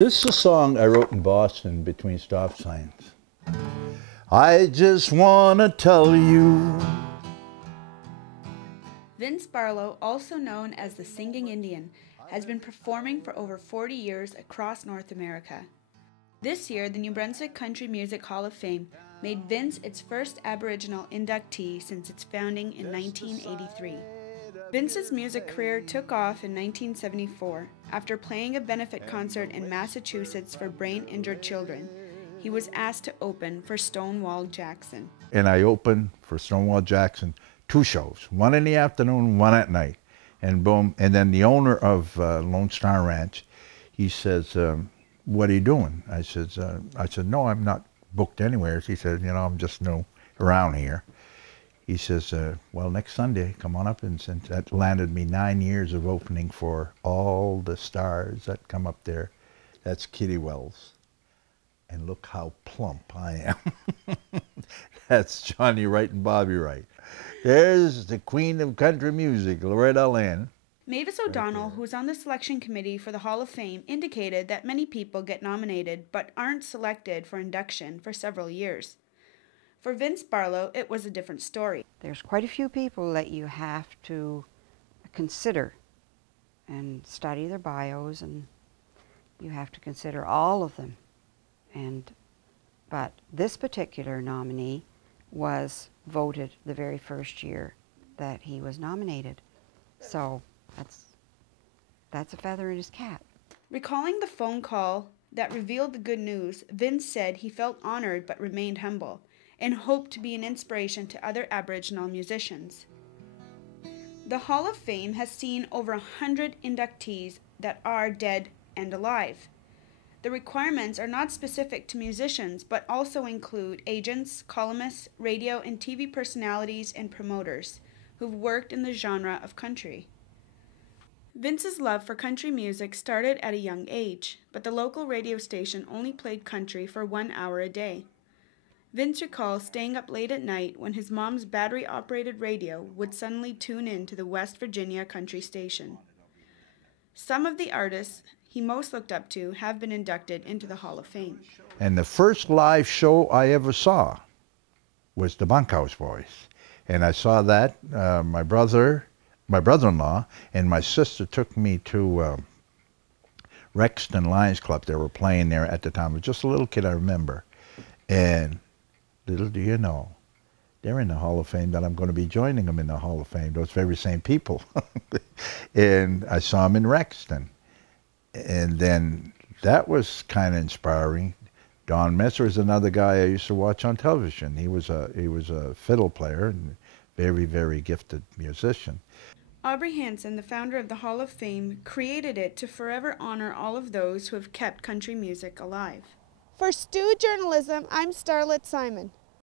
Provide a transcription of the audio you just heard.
This is a song I wrote in Boston between stop signs. I just want to tell you. Vince Barlow, also known as the Singing Indian, has been performing for over 40 years across North America. This year, the New Brunswick Country Music Hall of Fame made Vince its first Aboriginal inductee since its founding in 1983. Vince's music career took off in 1974 after playing a benefit concert in Massachusetts for brain-injured children. He was asked to open for Stonewall Jackson. And I opened for Stonewall Jackson 2 shows, one in the afternoon, one at night. And boom, and then the owner of Lone Star Ranch, he says, what are you doing? I said, no, I'm not booked anywhere. He said, you know, I'm just new around here. He says, well, next Sunday, come on up. And since that landed me 9 years of opening for all the stars that come up there. That's Kitty Wells. And look how plump I am. That's Johnny Wright and Bobby Wright. There's the queen of country music, Loretta Lynn. Mavis O'Donnell, who's on the selection committee for the Hall of Fame, indicated that many people get nominated but aren't selected for induction for several years. For Vince Barlow, it was a different story. There's quite a few people that you have to consider and study their bios, and you have to consider all of them. But this particular nominee was voted the very first year that he was nominated. So that's a feather in his cap. Recalling the phone call that revealed the good news, Vince said he felt honored but remained humble and hoped to be an inspiration to other Aboriginal musicians. The Hall of Fame has seen over 100 inductees that are dead and alive. The requirements are not specific to musicians, but also include agents, columnists, radio and TV personalities, and promoters who've worked in the genre of country. Vince's love for country music started at a young age, but the local radio station only played country for 1 hour a day. Vince recalls staying up late at night when his mom's battery-operated radio would suddenly tune in to the West Virginia country station. Some of the artists he most looked up to have been inducted into the Hall of Fame. And the first live show I ever saw was the Bunkhouse Boys. And I saw that, my brother-in-law and my sister took me to Rexton Lions Club. They were playing there at the time. I was just a little kid, I remember. And little do you know, they're in the Hall of Fame, that I'm going to be joining them in the Hall of Fame, those very same people. And I saw them in Rexton. And then that was kind of inspiring. Don Messer is another guy I used to watch on television. He was a fiddle player and very, very gifted musician. Aubrey Hanson, the founder of the Hall of Fame, created it to forever honor all of those who have kept country music alive. For Stu Journalism, I'm Starlit Simon.